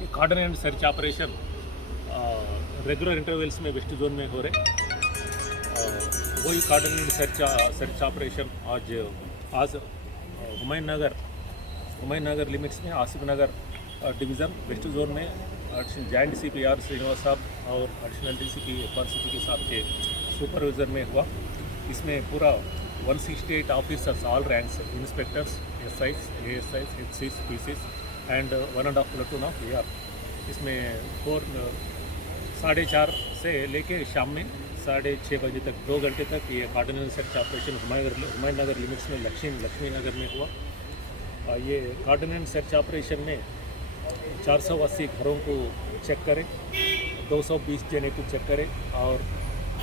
ये कार्डन and search operation regular intervals में वेस्ट जोन में हो रहे। वही कार्डन एंड सर्च ऑपरेशन आज आज हुमायूं नगर लिमिट्स में आसिफ नगर डिवीज़न वेस्ट जोन में जॉइंट CP आर श्रीनिवास साहब और एडिशनल DCP इकबाल सिद्दीकी के साथ के सुपरविजन में हुआ। इसमें पूरा 168 officers all ranks inspectors SIs ASIs HCs PCs and 1.5 platoon of AR। इसमें 4:30 से लेके शाम में 6:30 बजे तक 2 घंटे तक ये कार्डिनल सर्च ऑपरेशन हुमायूं नगर लिमिट्स में लक्ष्मी नगर में हुआ। ये कार्डिनल सर्च ऑपरेशन में 480 घरों को चेक करें, 220 जने को चेक करें और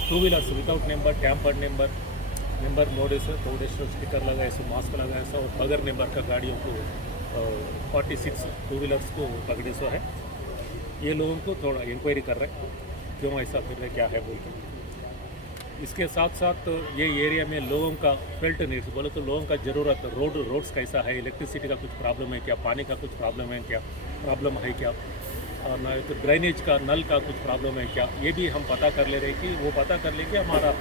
2 wheelers without number tampered number मोड़े से तोड़े से स्टिकर लगाए से मास्क लगाए से और बगैर नंबर का गाड़ियों को 46 2 व्हीलर्स को पकड़े सो है। ये लोगों को थोड़ा इंक्वायरी कर रहे हैं क्यों ऐसा कर रहे क्या है बोल के। इसके साथ साथ ये एरिया में लोगों का फेल्ट नीड्स बोले तो लोगों का ज़रूरत रोड्स कैसा है, इलेक्ट्रिसिटी का कुछ प्रॉब्लम है क्या, पानी का कुछ प्रॉब्लम है क्या, और ना तो ड्रेनेज का नल का कुछ प्रॉब्लम है क्या, ये भी हम पता कर ले रहे कि वो पता कर ले कि हमारा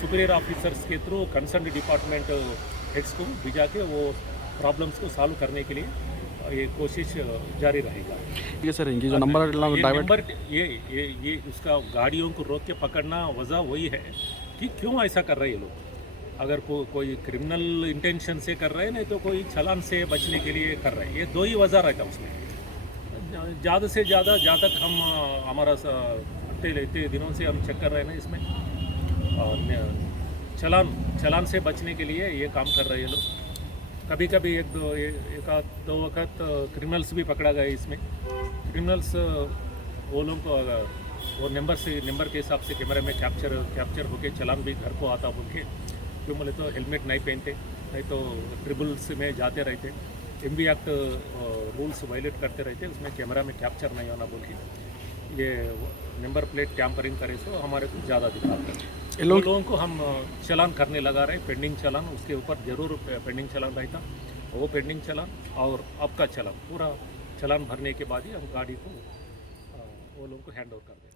सुपीरियर ऑफिसर्स के थ्रू कंसर्न डिपार्टमेंट हेड्स को भिजा के वो प्रॉब्लम्स को सॉल्व करने के लिए ये कोशिश जारी रहेगा। ठीक है सर, इनकी जो नंबर ये उसका गाड़ियों को रोक के पकड़ना वजह वही है कि क्यों ऐसा कर रहे हैं ये लोग। अगर कोई क्रिमिनल इंटेंशन से कर रहे हैं, नहीं तो कोई चालान से बचने के लिए कर रहे हैं। ये 2 ही वजह रहता है उसमें। ज़्यादा से ज़्यादा जहाँ तक हम हमारा इतने दिनों से हम चेक कर रहे हैं ना इसमें, और चालान से बचने के लिए ये काम कर रहे हैं लोग। कभी कभी एक आध 2 वक्त क्रिमिनल्स भी पकड़ा गया इसमें। क्रिमिनल्स वो लोग को वो नंबर के हिसाब से कैमरे में कैप्चर होके चालान भी घर को आता बोल के, क्यों बोले तो हेलमेट नहीं पहनते, नहीं तो ट्रिबल्स में जाते रहते, MV एक्ट रूल्स वायलेट करते रहते, उसमें कैमरा में कैप्चर नहीं होना बोल के ये नंबर प्लेट टैम्परिंग करे तो हमारे को ज़्यादा दिखाते हैं। लोगों को हम चालान करने लगा रहे, पेंडिंग चालान उसके ऊपर ज़रूर पेंडिंग चालान रहता, वो पेंडिंग चालान और अब का चालान पूरा चालान भरने के बाद ही हम गाड़ी को वो लोगों को हैंड ओवर कर दें।